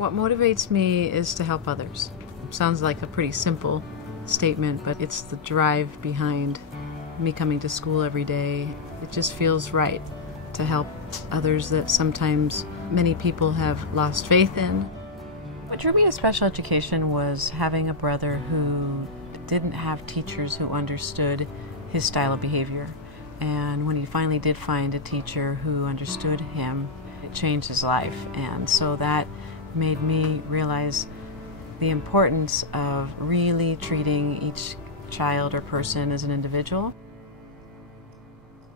What motivates me is to help others. Sounds like a pretty simple statement, but it's the drive behind me coming to school every day. It just feels right to help others that sometimes many people have lost faith in. What drew me to special education was having a brother who didn't have teachers who understood his style of behavior. And when he finally did find a teacher who understood him, it changed his life. And so that made me realize the importance of really treating each child or person as an individual.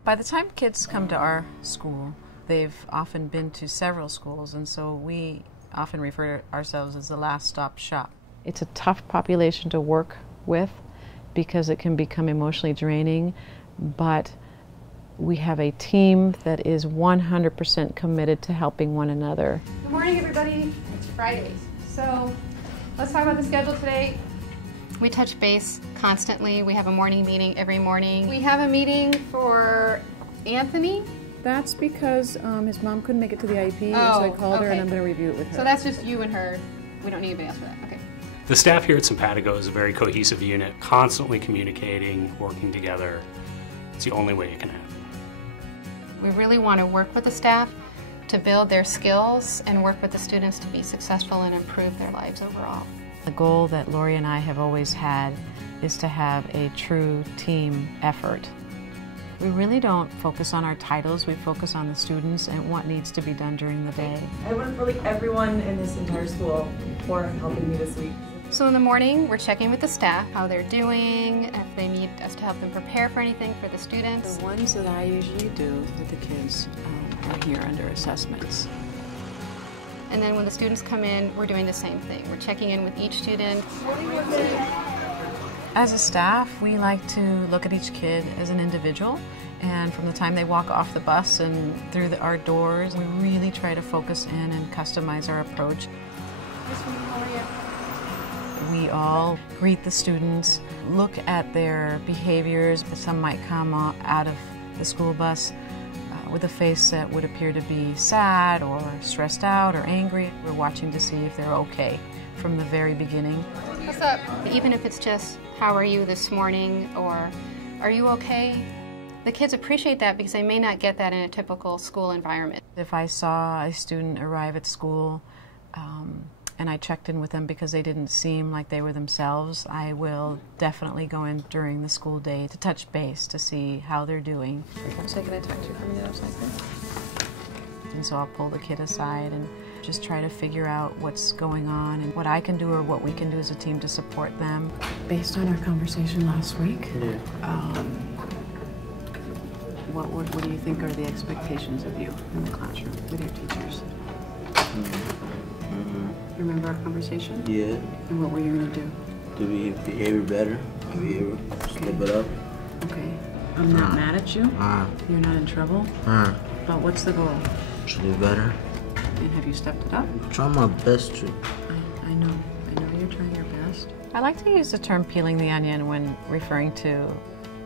By the time kids come to our school, they've often been to several schools, and so we often refer to ourselves as the last stop shop. It's a tough population to work with because it can become emotionally draining, but we have a team that is 100% committed to helping one another. Good morning, everybody. It's Fridays. So let's talk about the schedule today. We touch base constantly. We have a morning meeting every morning. We have a meeting for Anthony. That's because his mom couldn't make it to the IEP, and so I called her and I'm going to review it with her. So that's just you and her. We don't need anybody else for that. Okay. The staff here at Cenpatico is a very cohesive unit, constantly communicating, working together. It's the only way it can happen. We really want to work with the staff to build their skills and work with the students to be successful and improve their lives overall. The goal that Lori and I have always had is to have a true team effort. We really don't focus on our titles, we focus on the students and what needs to be done during the day. I want to thank everyone in this entire school for helping me this week. So in the morning, we're checking with the staff, how they're doing, if they need us to help them prepare for anything for the students. The ones that I usually do with the kids are here under assessments. And then when the students come in, we're doing the same thing. We're checking in with each student. As a staff, we like to look at each kid as an individual, and from the time they walk off the bus and through our doors, we really try to focus in and customize our approach. We all greet the students, look at their behaviors. Some might come out of the school bus with a face that would appear to be sad or stressed out or angry. We're watching to see if they're okay from the very beginning. What's up? Even if it's just, how are you this morning, or are you okay? The kids appreciate that because they may not get that in a typical school environment. If I saw a student arrive at school and I checked in with them because they didn't seem like they were themselves, I will definitely go in during the school day to touch base to see how they're doing. So can I talk to you from the other side? And so I'll pull the kid aside and just try to figure out what's going on and what I can do or what we can do as a team to support them. Based on our conversation last week, what do you think are the expectations of you in the classroom with your teachers? Remember our conversation? Yeah. And what were you going to do? To be behavior better, behavior, slip it up. Okay. I'm not mad at you. You're not in trouble. But what's the goal? To do better. And have you stepped it up? I'm trying my best to. I know you're trying your best. I like to use the term peeling the onion when referring to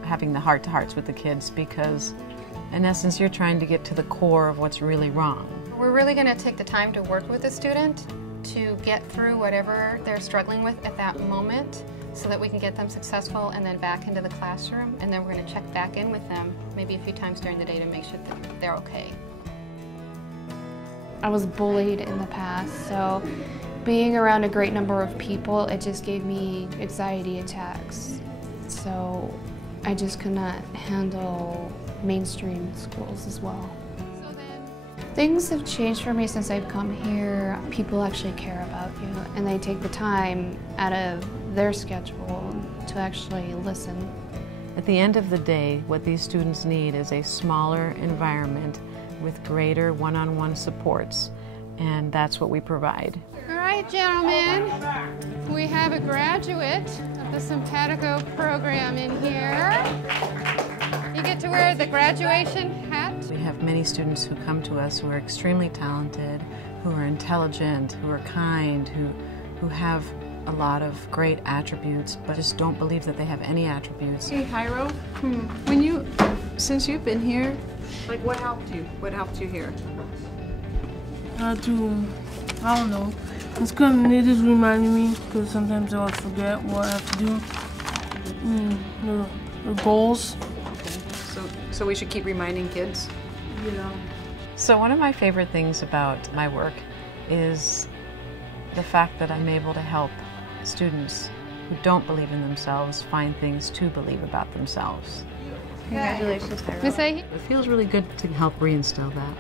having the heart-to-hearts with the kids because, in essence, you're trying to get to the core of what's really wrong. We're really going to take the time to work with the student to get through whatever they're struggling with at that moment so that we can get them successful and then back into the classroom, and then we're going to check back in with them maybe a few times during the day to make sure that they're okay. I was bullied in the past, so being around a great number of people, it just gave me anxiety attacks. So I just could not handle mainstream schools as well. Things have changed for me since I've come here. People actually care about you, and they take the time out of their schedule to actually listen. At the end of the day, what these students need is a smaller environment with greater one-on-one supports, and that's what we provide. All right, gentlemen, we have a graduate of the Cenpatico program in here. You get to wear the graduation hat. We have many students who come to us who are extremely talented, who are intelligent, who are kind, who have a lot of great attributes, but just don't believe that they have any attributes. Hey, Hyro, since you've been here, like what helped you? What helped you here? To I don't know. It's good. It is reminding me because sometimes I'll forget what I have to do. The goals. So we should keep reminding kids? Yeah. So one of my favorite things about my work is the fact that I'm able to help students who don't believe in themselves find things to believe about themselves. Congratulations, Ira. It feels really good to help reinstill that.